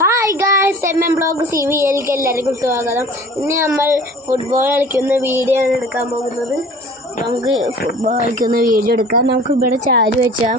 Hi guys, MM blog CVയിലേക്ക് എല്ലാവർക്കും സ്വാഗതം. ഇന്ന് നമ്മൾ ഫുട്ബോൾ കളിക്കുന്ന വീഡിയോ ആണ് എടുക്കാൻ പോകുന്നത്. നമുക്ക് ഫുട്ബോൾ കളിക്കുന്ന വീഡിയോ എടുക്കാം. നമുക്ക് ഇവിടെ ചാരി വെച്ചാൽ